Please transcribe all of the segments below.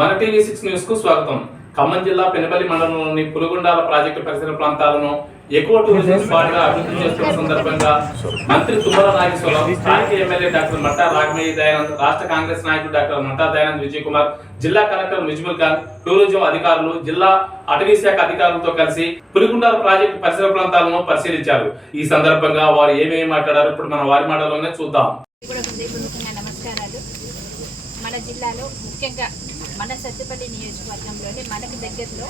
మన TV six న్యూస్కు స్వాగతం. ఖమ్మం జిల్లా పెనబల్లి మండలంలోని పులుగుండాల ప్రాజెక్టు పరిసర ప్రాంతాలను ఎక్కువ టూరిజం స్పాట్గా అభివృద్ధి చేస్తున్న సందర్భంగా మంత్రి తుమ్మల నాగేశ్వరరావు స్థానిక ఎమ్మెల్యే డాక్టర్ మట్టా రాగమయ్య దయానంద్ రాష్ట్ర కాంగ్రెస్ నాయకుడు డాక్టర్ మట్టా దయానంద్ విజయ్ కుమార్ జిల్లా కలెక్టర్ ముజిబుల్ ఖాన్ టూరిజం అధికారులు జిల్లా అటవీ శాఖ అధికారులతో కలిసి పులిగుండాల ప్రాజెక్టు పరిసర ప్రాంతాలను పరిశీలించారు. ఈ సందర్భంగా వారు ఏమేమి మాట్లాడారు ఇప్పుడు మన వారి మాటలోనే చూద్దాం. నమస్కారాలు. మన జిల్లాలో ముఖ్యంగా మన సత్తుపల్లి నియోజకవర్గంలోనే మనకు దగ్గరలో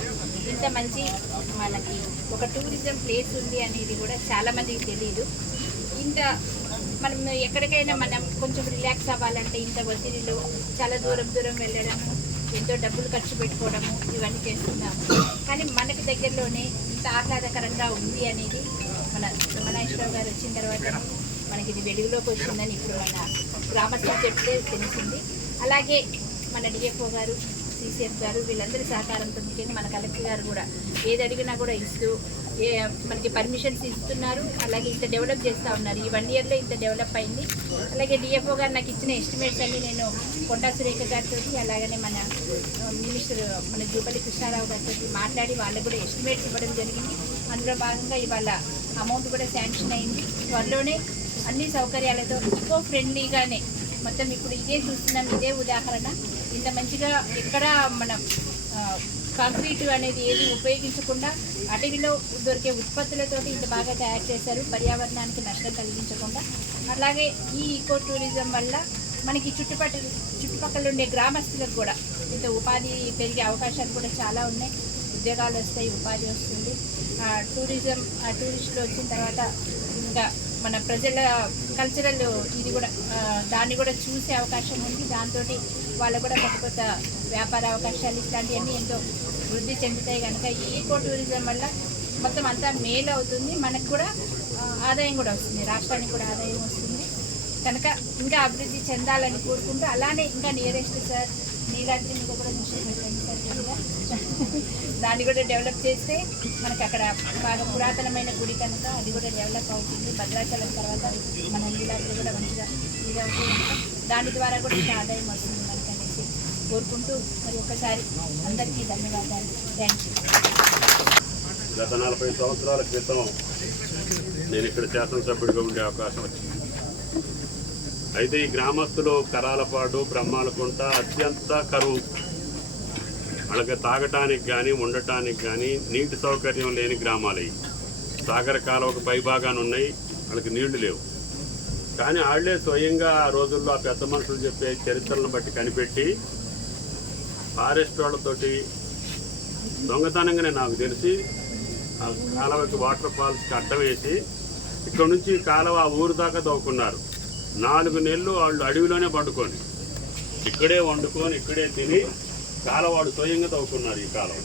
ఇంత మంచి మనకి ఒక టూరిజం ప్లేస్ ఉంది అనేది కూడా చాలామందికి తెలియదు ఇంత మనం ఎక్కడికైనా మనం కొంచెం రిలాక్స్ అవ్వాలంటే ఇంత ఒత్తిడిలో చాలా దూరం దూరం వెళ్ళడము ఎంతో డబ్బులు ఖర్చు పెట్టుకోవడము ఇవన్నీ చేస్తున్నాము. కానీ మనకు దగ్గరలోనే ఇంత ఆహ్లాదకరంగా ఉంది అనేది మన సుమనేశ్వరరావు గారు వచ్చిన తర్వాత మనకి ఇది వెలుగులోకి వచ్చిందని ఇప్పుడు మన గ్రామస్తులు చెప్తే తెలిసింది. అలాగే మన డిఎఫ్ఓ గారు సిసిఎఫ్ గారు వీళ్ళందరి సహకారంతో ముఖ్యంగా మన కలెక్టర్ గారు కూడా ఏది అడిగినా కూడా ఇస్తూ ఏ మనకి పర్మిషన్స్ ఇస్తున్నారు అలాగే ఇంత డెవలప్ చేస్తూ ఉన్నారు. ఈ వన్ ఇయర్లో ఇంత డెవలప్ అయింది. అలాగే డిఎఫ్ఓ గారు నాకు ఇచ్చిన ఎస్టిమేట్స్ అన్ని నేను కొండా సురేఖ గారితో అలాగనే మన మినిస్టర్ మన జూపల్లి కృష్ణారావు గారితో మాట్లాడి వాళ్ళకు కూడా ఎస్టిమేట్స్ ఇవ్వడం జరిగింది. అందులో భాగంగా ఇవాళ అమౌంట్ కూడా శాంక్షన్ అయింది. త్వరలోనే అన్ని సౌకర్యాలతో ఇకో ఫ్రెండ్లీగానే మొత్తం ఇప్పుడు ఇదే చూస్తున్నాం ఇదే ఉదాహరణ. ఇంత మంచిగా ఎక్కడ మనం కాంక్రీట్ అనేది ఏది ఉపయోగించకుండా అటవీలో దొరికే ఉత్పత్తులతో ఇంత బాగా తయారు చేశారు. పర్యావరణానికి నష్టం కలిగించకుండా. అలాగే ఈ ఈకో టూరిజం వల్ల మనకి చుట్టుపక్కల చుట్టుపక్కల ఉండే గ్రామస్తులకు కూడా ఇంత ఉపాధి పెరిగే అవకాశాలు కూడా చాలా ఉన్నాయి. ఉద్యోగాలు వస్తాయి ఉపాధి వస్తుంది. ఆ, టూరిజం ఆ టూరిస్టులు వచ్చిన తర్వాత ఇంకా మన ప్రజల కల్చరల్ ఇది కూడా దాన్ని కూడా చూసే అవకాశం ఉంది. దాంతో వాళ్ళకు కూడా కొత్త కొత్త వ్యాపార అవకాశాలు ఇట్లాంటివన్నీ ఎంతో వృద్ధి చెందుతాయి కనుక ఈ ఈకో టూరిజం వల్ల మొత్తం అంతా మేలు అవుతుంది. మనకు కూడా ఆదాయం కూడా వస్తుంది. రాష్ట్రానికి కూడా ఆదాయం వస్తుంది. కనుక ఇంకా అభివృద్ధి చెందాలని కోరుకుంటూ అలానే ఇంకా నియరెస్ట్ సార్ నీలాంటి మీకు కూడా దృష్టి పెట్టండి దాన్ని కూడా డెవలప్ చేస్తే మనకి అక్కడ బాగా పురాతనమైన గుడి కనుక అది కూడా డెవలప్ అవుతుంది. భద్రాచలం తర్వాత మన నీలాద్రి కూడా మంచిగా ఇదవుతుంది దాని ద్వారా కూడా ఆదాయం వస్తుంది మనకి అనేసి కోరుకుంటూ మరి ఒకసారి అందరికీ ధన్యవాదాలు. Thank you. గత నలభై సంవత్సరాల క్రితం నేను ఇక్కడ శాసనసభ్యుడిగా ఉండే అవకాశం వచ్చింది. అయితే ఈ గ్రామస్తులు కరాలపాడు బ్రహ్మాలకుంట అత్యంత కరువు. వాళ్ళకి తాగటానికి కానీ ఉండటానికి కానీ నీటి సౌకర్యం లేని గ్రామాలు. ఇవి సాగర కాలువకు పైభాగాన ఉన్నాయి వాళ్ళకి నీళ్ళు లేవు. కానీ వాళ్ళే స్వయంగా ఆ రోజుల్లో ఆ పెద్ద మనుషులు చెప్పే చరిత్రలను బట్టి కనిపెట్టి ఫారెస్ట్ వాళ్ళతోటి దొంగతనంగానే నాకు తెలిసి ఆ కాలువకి వాటర్ ఫాల్స్కి అడ్డం వేసి ఇక్కడ నుంచి కాలువ ఆ ఊరు దాకా తవ్వుకున్నారు నాలుగు నెలలు వాళ్ళు అడవిలోనే పండుకొని ఇక్కడే వండుకొని ఇక్కడే తిని కాలవాడు స్వయంగా తవ్వుకున్నారు ఈ కాలం.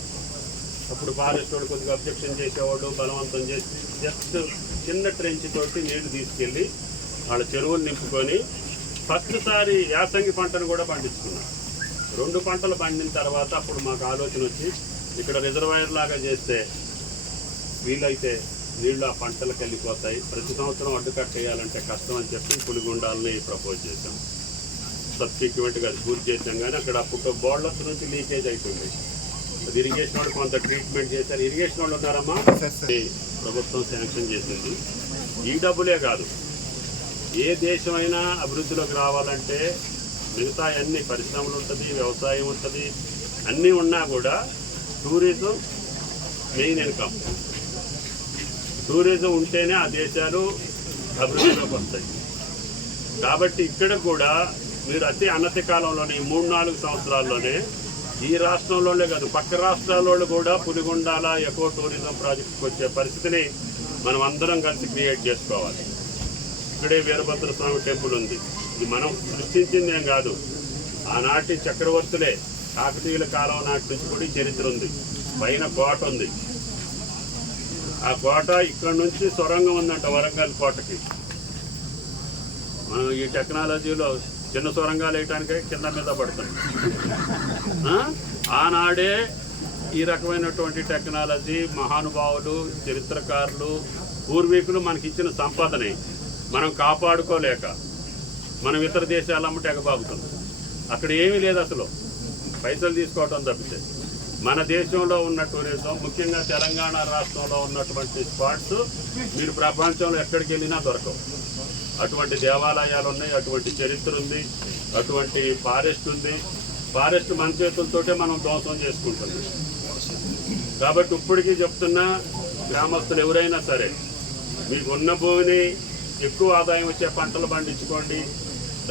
అప్పుడు ఫారెస్ట్ వాడు కొద్దిగా అబ్జెక్షన్ చేసేవాడు బలవంతం చేసి జస్ట్ చిన్న ట్రెంచ్ తోటి నీళ్ళు తీసుకెళ్ళి వాళ్ళ చెరువులు నింపుకొని ఫస్ట్సారి యాసంగి పంటను కూడా పండించుకున్నారు. రెండు పంటలు పండిన తర్వాత అప్పుడు మాకు ఆలోచన వచ్చి ఇక్కడ రిజర్వాయర్ లాగా చేస్తే వీలైతే నీళ్ళు ఆ పంటలకు వెళ్ళిపోతాయి. ప్రతి సంవత్సరం అడ్డుకట్ట వేయాలంటే కష్టం అని చెప్పి పులిగుండాలని ప్రపోజ్ చేశాం. సబ్సిక్వెంట్గా అది పూర్తి చేశాం కానీ అక్కడ అప్పుడు బోర్డర్స్ నుంచి లీకేజ్ అవుతుంది అది ఇరిగేషన్ వాళ్ళు కొంత ట్రీట్మెంట్ చేశారు. ఇరిగేషన్ వాళ్ళు ఉన్నారమ్మా? ప్రభుత్వం శాంక్షన్ చేసింది. ఈ డబ్బులే కాదు. ఏ దేశమైనా అభివృద్ధిలోకి రావాలంటే మిగతా అన్ని పరిశ్రమలు ఉంటుంది వ్యవసాయం ఉంటుంది అన్నీ ఉన్నా కూడా టూరిజం మెయిన్ ఇన్కమ్. టూరిజం ఉంటేనే ఆ దేశాలు అభివృద్ధిలోకి వస్తాయి. కాబట్టి ఇక్కడ కూడా మీరు అతి అనతి కాలంలోనే ఈ మూడు నాలుగు సంవత్సరాల్లోనే ఈ రాష్ట్రంలోనే కాదు పక్క రాష్ట్రాల్లో కూడా పులిగొండాల ఎకో టూరిజం ప్రాజెక్టుకి వచ్చే పరిస్థితిని మనం అందరం కలిసి క్రియేట్ చేసుకోవాలి. ఇక్కడే వీరభద్ర స్వామి టెంపుల్ ఉంది. ఇది మనం సృష్టించిందేం కాదు. ఆనాటి చక్రవర్తులే కాకతీయుల కాలం నాటి నుంచి కూడా చరిత్ర ఉంది. పైన కోట ఉంది. ఆ కోట ఇక్కడ నుంచి సొరంగం ఉందంట వరంగల్ కోటకి. మనం ఈ టెక్నాలజీలో చిన్న సొరంగాలు వేయటానికే కింద మీద పడుతుంది ఆనాడే ఈ రకమైనటువంటి టెక్నాలజీ మహానుభావులు చరిత్రకారులు పూర్వీకులు మనకి ఇచ్చిన సంపదని. మనం కాపాడుకోలేక మనం ఇతర దేశాలమ్మ అమ్మట అక్కడ ఏమీ లేదు అసలు. పైసలు తీసుకోవటం తప్పితే. మన దేశంలో ఉన్న టూరిజం ముఖ్యంగా తెలంగాణ రాష్ట్రంలో ఉన్నటువంటి స్పాట్స్ మీరు ప్రపంచంలో ఎక్కడికి వెళ్ళినా దొరకవు. అటువంటి దేవాలయాలు ఉన్నాయి అటువంటి చరిత్ర ఉంది అటువంటి ఫారెస్ట్ ఉంది. ఫారెస్ట్ మన చేతులతోటే మనం ధ్వంసం చేసుకుంటున్నాం. కాబట్టి ఇప్పటికీ చెప్తున్నా గ్రామస్తులు ఎవరైనా సరే మీకు ఉన్న భూమిని ఎక్కువ ఆదాయం వచ్చే పంటలు పండించుకోండి.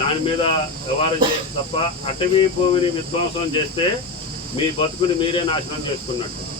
దాని మీద వ్యవహారం చేసి తప్ప అటవీ భూమిని విధ్వంసం చేస్తే మీ బతుకుని మీరే నాశనం చేసుకున్నట్టు.